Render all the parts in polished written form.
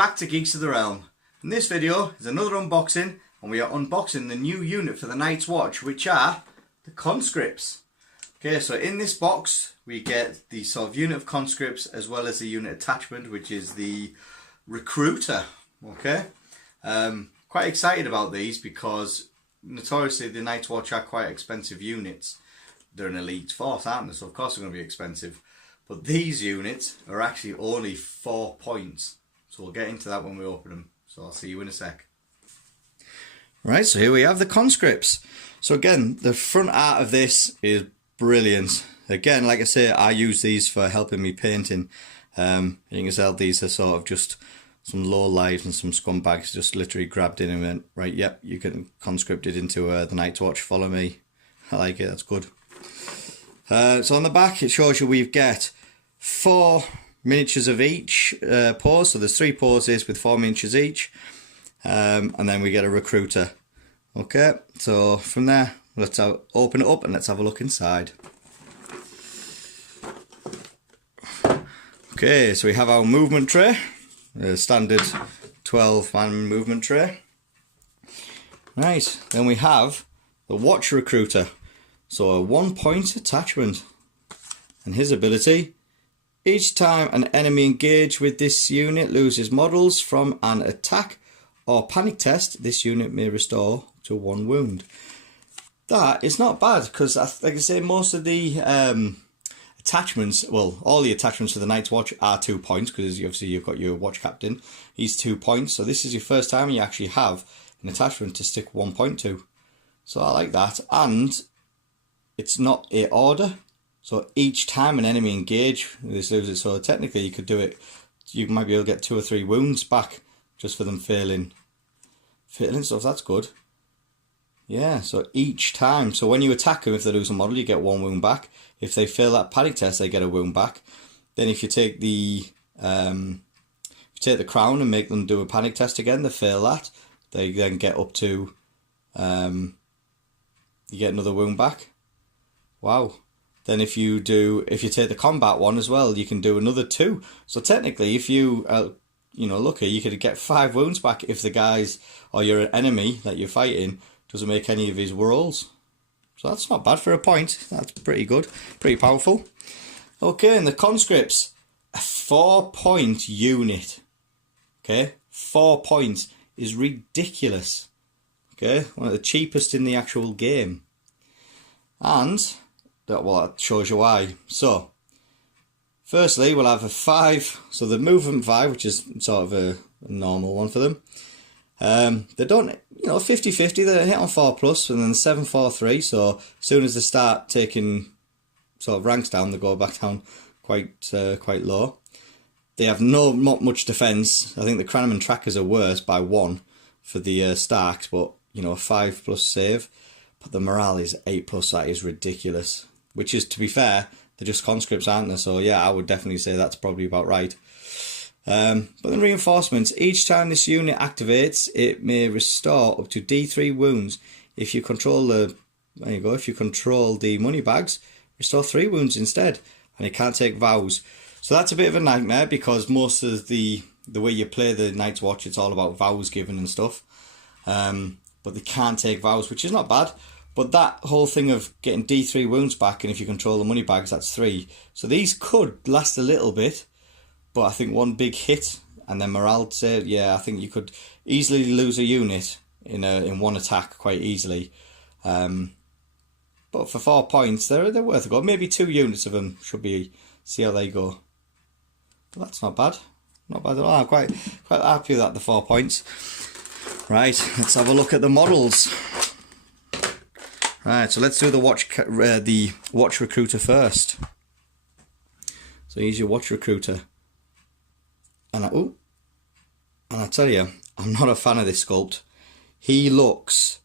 back to Geeks of the Realm. In this video is another unboxing, and we are unboxing the new unit for the Night's Watch, which are the Conscripts. Okay, so in this box we get the sort of unit of Conscripts as well as the unit attachment, which is the Recruiter. Okay, quite excited about these because notoriously the Night's Watch are quite expensive units. They're an elite force, aren't they? So of course they're going to be expensive. But these units are actually only 4 points. So we'll get into that when we open them. So I'll see you in a sec. Right, so here we have the Conscripts. So again, the front art of this is brilliant. Again, like I say, I use these for helping me painting. You can tell these are sort of just some low lives and some scumbags just literally grabbed in and went, right, yep, you can conscript it into the Night's Watch, follow me. I like it, that's good. So on the back it shows you we've got 4 miniatures of each pose, so there's 3 poses with 4 miniatures each, and then we get a recruiter. Okay, so from there let's open it up and let's have a look inside. Okay, so we have our movement tray, the standard 12-man movement tray. Right, then we have the watch recruiter, so a 1-point attachment, and his ability: each time an enemy engaged with this unit loses models from an attack or panic test, this unit may restore to 1 wound. That is not bad, because like I say, most of the attachments, well, all the attachments to the Night's Watch are 2 points, because obviously you've got your watch captain, he's 2 points, so this is your first time you actually have an attachment to stick 1 point to. So I like that, and it's not a order. So each time an enemy engage, this loses. So technically you could do it, you might be able to get 2 or 3 wounds back just for them failing stuff. That's good. Yeah, so each time. So when you attack them, if they lose a model, you get 1 wound back. If they fail that panic test, they get a wound back. Then if you take the crown and make them do a panic test again, they fail that. They then get up to, you get another wound back. Wow. Then if you take the combat one as well, you can do another 2. So technically, if you lucky, you could get 5 wounds back if the guys or your enemy that you're fighting doesn't make any of his rolls. So that's not bad for a point. That's pretty good, pretty powerful. Okay, and the Conscripts, a 4-point unit. Okay, 4 points is ridiculous. Okay, one of the cheapest in the actual game, and that shows you why. So firstly we'll have a 5, so the movement 5, which is sort of a normal one for them. They don't, 50-50, they hit on 4+, and then 7-4-3, so as soon as they start taking sort of ranks down, they go back down quite low. They have not much defence. I think the Cranman Trackers are worse by 1 for the Starks, but a 5+ save. But the morale is 8+, that is ridiculous. Which is, to be fair, they're just conscripts, aren't they? So yeah, I would definitely say that's probably about right. But then reinforcements. Each time this unit activates, it may restore up to D3 wounds. If you control the, there you go, if you control the money bags, restore 3 wounds instead. And it can't take vows. So that's a bit of a nightmare, because most of the way you play the Night's Watch, it's all about vows given and stuff. But they can't take vows, which is not bad. But that whole thing of getting D3 wounds back, and if you control the money bags, that's 3. So these could last a little bit, but I think 1 big hit and then morale said, yeah, I think you could easily lose a unit in 1 attack quite easily. But for 4 points, they're worth a go. Maybe 2 units of them should be, see how they go. But that's not bad, not bad at all. I'm quite happy with that, the 4 points. Right, let's have a look at the models. Right, so let's do the watch recruiter first. So here's your watch recruiter, and I tell you, I'm not a fan of this sculpt. He looks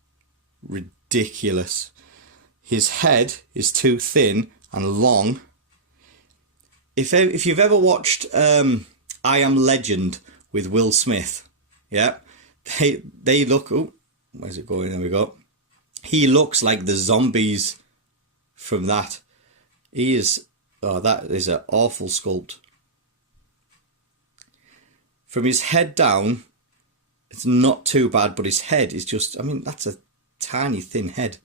ridiculous. His head is too thin and long. If you've ever watched I Am Legend with Will Smith, yeah, they look. Oh, where's it going? There we go. He looks like the zombies from that. He is. Oh, that is an awful sculpt. from his head down, it's not too bad, but his head is just, I mean, that's a tiny, thin head.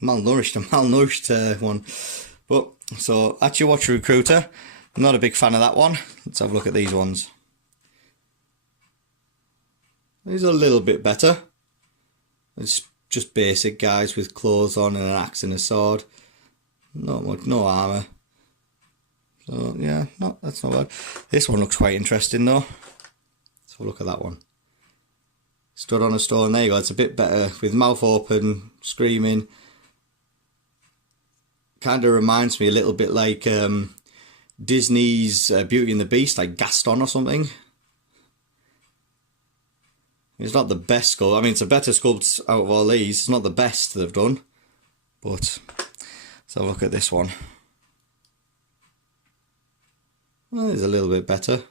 Malnourished one. But, so, that's your Watcher Recruiter. I'm not a big fan of that one. Let's have a look at these ones. These are a little bit better. It's just basic guys with clothes on and an axe and a sword. Not much, no armour. So yeah, that's not bad. This one looks quite interesting though. Let's have a look at that one. Stood on a stone, there you go, it's a bit better with mouth open, screaming. Kind of reminds me a little bit like Disney's Beauty and the Beast, like Gaston or something. It's not the best sculpt. I mean, it's a better sculpt out of all these. It's not the best they've done. But, let's have a look at this one. Well, it's a little bit better.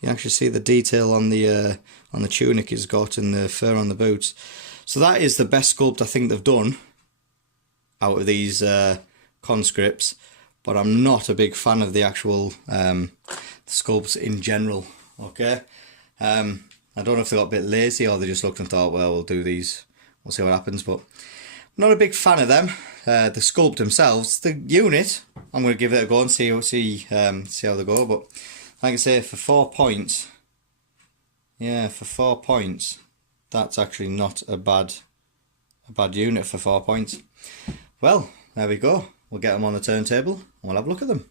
You actually see the detail on the tunic he's got and the fur on the boots. So that is the best sculpt I think they've done out of these conscripts. But I'm not a big fan of the actual sculpts in general. Okay. I don't know if they got a bit lazy or they just looked and thought, well, we'll do these, we'll see what happens, but I'm not a big fan of them. The sculpt themselves, the unit, I'm going to give it a go and see how they go, but like I say, for 4 points, yeah, for 4 points, that's actually not a bad unit for 4 points. Well, there we go, we'll get them on the turntable and we'll have a look at them.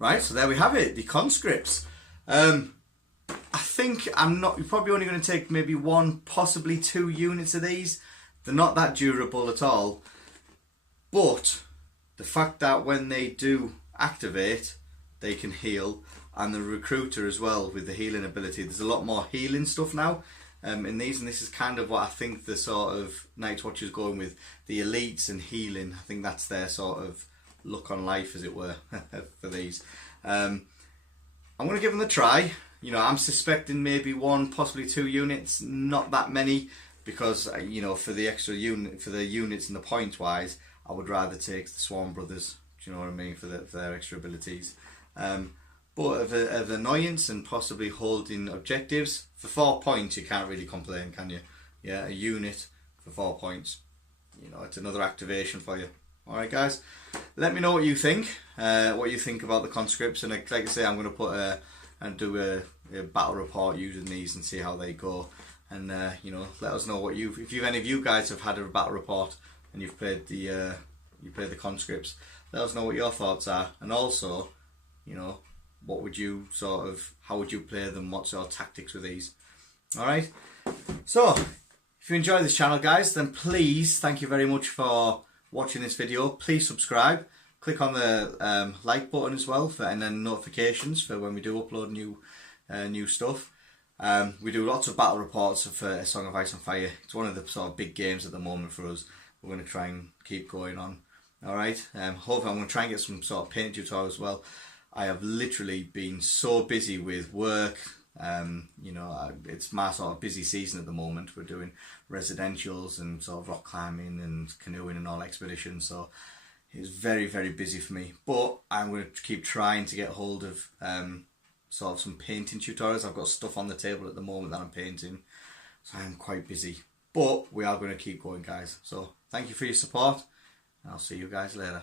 Right, so there we have it, the conscripts. I think you're probably only going to take maybe 1, possibly 2 units of these. They're not that durable at all. But the fact that when they do activate, they can heal, and the recruiter as well with the healing ability. There's a lot more healing stuff now in these, and this is kind of what I think the sort of Night Watchers going with, the elites and healing. I think that's their sort of look on life, as it were, for these. I'm going to give them a try. You know, I'm suspecting maybe 1, possibly 2 units, not that many, because you know, for the extra unit, for the units and the point wise, I would rather take the Swan Brothers. Do you know what I mean, for their extra abilities. But of annoyance and possibly holding objectives, for 4 points you can't really complain, can you? Yeah, a unit for 4 points. You know, it's another activation for you. Alright guys, let me know what you think about the conscripts, and like I say, I'm going to put do a battle report using these and see how they go, and you know, let us know what if any of you guys have had a battle report and you've played the conscripts, let us know what your thoughts are, and also, you know, what would you how would you play them, what's your tactics with these. Alright, so if you enjoy this channel guys, then please, thank you very much for watching this video. Please subscribe, click on the like button as well, and then notifications for when we do upload new stuff. We do lots of battle reports for A Song of Ice and Fire. It's one of the sort of big games at the moment for us. We're going to try and keep going on. Alright, hopefully I'm going to try and get some sort of paint tutorial as well. I have literally been so busy with work. You know, it's my sort of busy season at the moment. We're doing residentials and sort of rock climbing and canoeing and all expeditions, so it's very, very busy for me. But I'm going to keep trying to get hold of sort of some painting tutorials. I've got stuff on the table at the moment that I'm painting, so I'm quite busy. But we are going to keep going guys, so thank you for your support, and I'll see you guys later.